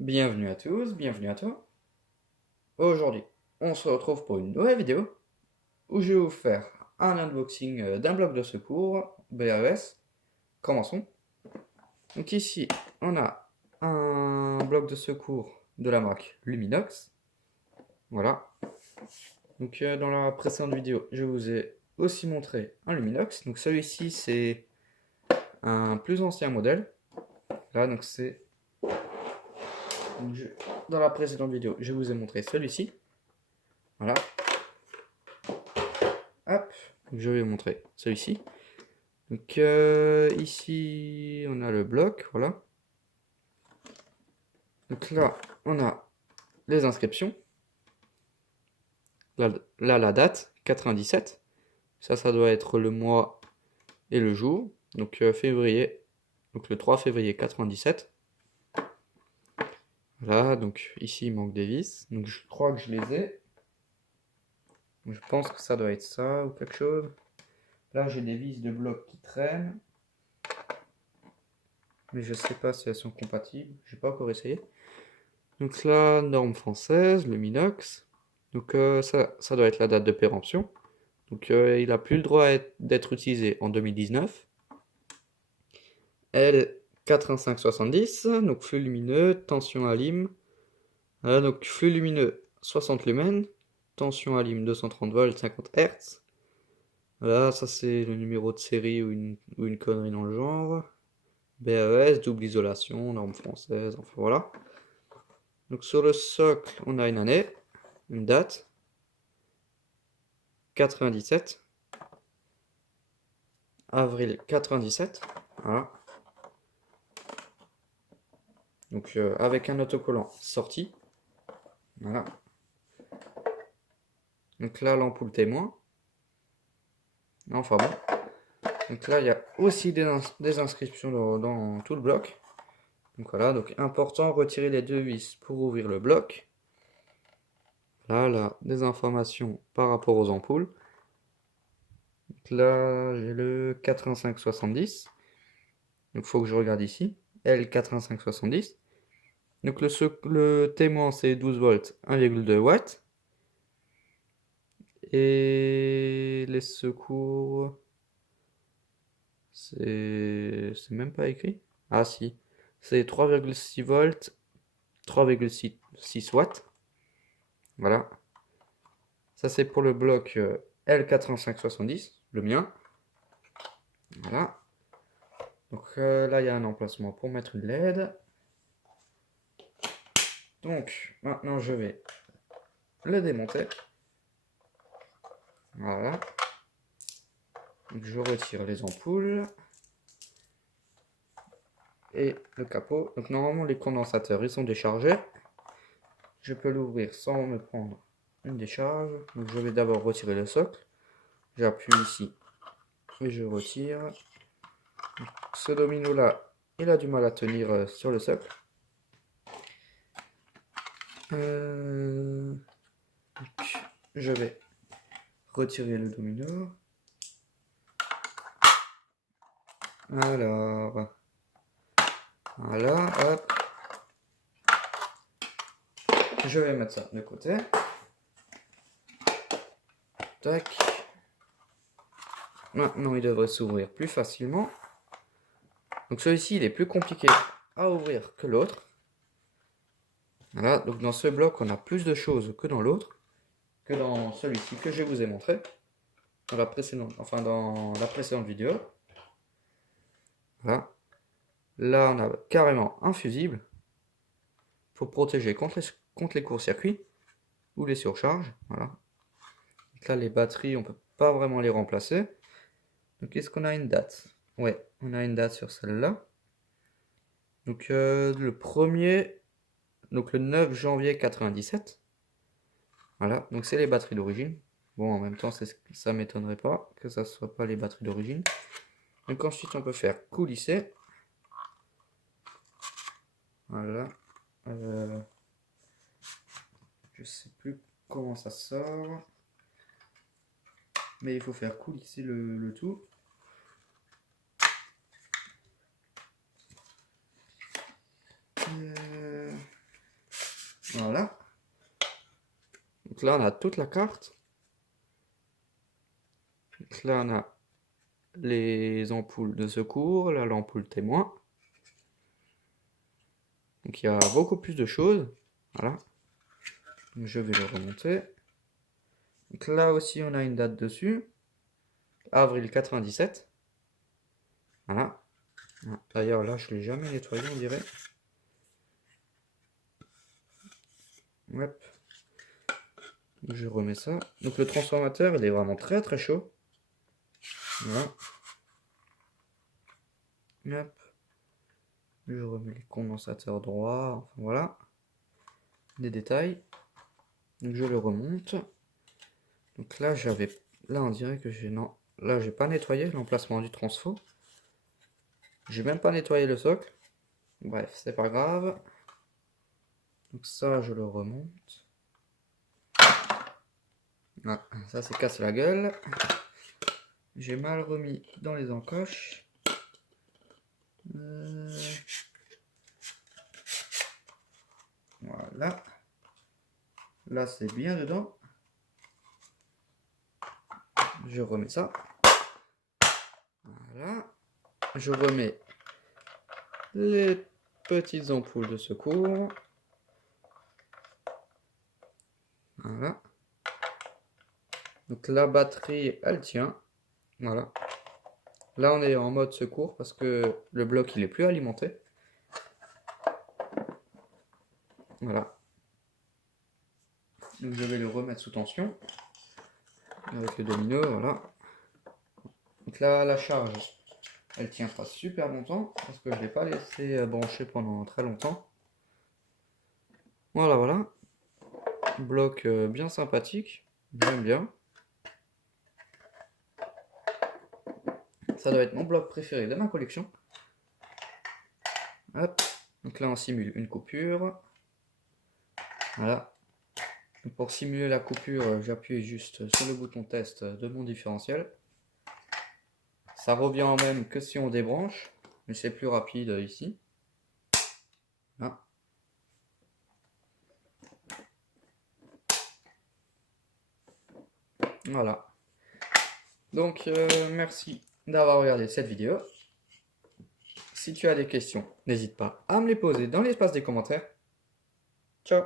Bienvenue à tous, bienvenue à toi. Aujourd'hui, on se retrouve pour une nouvelle vidéo où je vais vous faire un unboxing d'un bloc de secours BAES. Commençons. Donc ici, on a un bloc de secours de la marque Luminox. Voilà. Donc dans la précédente vidéo, je vous ai aussi montré un Luminox. Donc celui-ci, c'est un plus ancien modèle. Là, donc c'est... Dans la précédente vidéo, je vous ai montré celui-ci. Voilà. Hop, je vais vous montrer celui-ci. Donc ici, on a le bloc, voilà. Donc là, on a les inscriptions. Là, la date, 97. Ça doit être le mois et le jour. Donc février, donc le 3 février 97. Voilà, donc ici, il manque des vis. Donc je crois que je les ai. Je pense que ça doit être ça ou quelque chose. Là, j'ai des vis de bloc qui traînent. Mais je sais pas si elles sont compatibles. J'ai pas encore essayé. Donc là, norme française, le Minox. Donc ça doit être la date de péremption. Donc il n'a plus le droit d'être utilisé en 2019. L8570, donc flux lumineux, tension à lime. Donc flux lumineux 60 lumens, tension à lime 230 volts, 50 Hz. Voilà, ça c'est le numéro de série ou une connerie dans le genre. BAES, double isolation, norme française, enfin voilà. Donc sur le socle, on a une année, une date, 97, avril 97, voilà. Donc avec un autocollant sorti, voilà. Donc là l'ampoule témoin, enfin bon. Donc là il y a aussi des inscriptions dans tout le bloc. Donc voilà, donc important, retirer les deux vis pour ouvrir le bloc. Là, des informations par rapport aux ampoules. Donc là j'ai le 8570. Donc il faut que je regarde ici. L8570. Donc le témoin c'est 12 volts, 1,2 watts. Et les secours, c'est même pas écrit. Ah si, c'est 3,6 volts, 3,6 watts. Voilà. Ça c'est pour le bloc L8570, le mien. Voilà. Donc là il y a un emplacement pour mettre une LED. Donc maintenant je vais le démonter. Voilà. Donc je retire les ampoules et le capot. Donc normalement les condensateurs ils sont déchargés. Je peux l'ouvrir sans me prendre une décharge. Donc je vais d'abord retirer le socle. J'appuie ici et je retire. Ce domino là, il a du mal à tenir sur le socle. Je vais retirer le domino. Alors, voilà, hop. Je vais mettre ça de côté. Tac. Maintenant, il devrait s'ouvrir plus facilement. Donc celui-ci, il est plus compliqué à ouvrir que l'autre. Voilà, donc dans ce bloc, on a plus de choses que dans l'autre, que dans celui-ci que je vous ai montré dans la précédente vidéo. Voilà. Là, on a carrément un fusible pour protéger contre les courts-circuits ou les surcharges. Voilà. Donc là, les batteries, on peut pas vraiment les remplacer. Donc, est-ce qu'on a une date? Ouais, on a une date sur celle-là. Donc, le premier, donc le 9 janvier 97. Voilà, donc c'est les batteries d'origine. Bon, en même temps, ça m'étonnerait pas que ça ne soit pas les batteries d'origine. Donc ensuite, on peut faire coulisser. Voilà. Je sais plus comment ça sort. Mais il faut faire coulisser le tout. Voilà. Donc là, on a toute la carte. Donc là, on a les ampoules de secours, là, l'ampoule témoin. Donc il y a beaucoup plus de choses. Voilà. Donc, je vais le remonter. Donc là aussi, on a une date dessus. Avril 97. Voilà. D'ailleurs, là, je ne l'ai jamais nettoyé, on dirait. Hop. Je remets ça. Donc le transformateur, il est vraiment très très chaud. Voilà. Hop. Je remets les condensateurs droits. Enfin voilà. Des détails. Donc je le remonte. Donc là j'avais. Là on dirait que j'ai. Non. Là j'ai pas nettoyé l'emplacement du transfo. J'ai même pas nettoyé le socle. Bref, c'est pas grave. Donc ça je le remonte. Ah, ça c'est casse la gueule. J'ai mal remis dans les encoches. Voilà. Là, c'est bien dedans. Je remets ça. Voilà. Je remets les petites ampoules de secours. Voilà. Donc la batterie, elle tient. Voilà. Là, on est en mode secours parce que le bloc, il est plus alimenté. Voilà. Donc je vais le remettre sous tension. Avec le domino, voilà. Donc là, la charge, elle tient pas super longtemps parce que je ne l'ai pas laissé brancher pendant très longtemps. Voilà, voilà. Bloc bien sympathique. J'aime bien. Ça doit être mon bloc préféré de ma collection. Hop. Donc là, on simule une coupure. Voilà. Donc pour simuler la coupure, j'appuie juste sur le bouton test de mon différentiel. Ça revient en même que si on débranche, mais c'est plus rapide ici. Là. Voilà. Donc merci d'avoir regardé cette vidéo. Si tu as des questions, n'hésite pas à me les poser dans l'espace des commentaires. Ciao!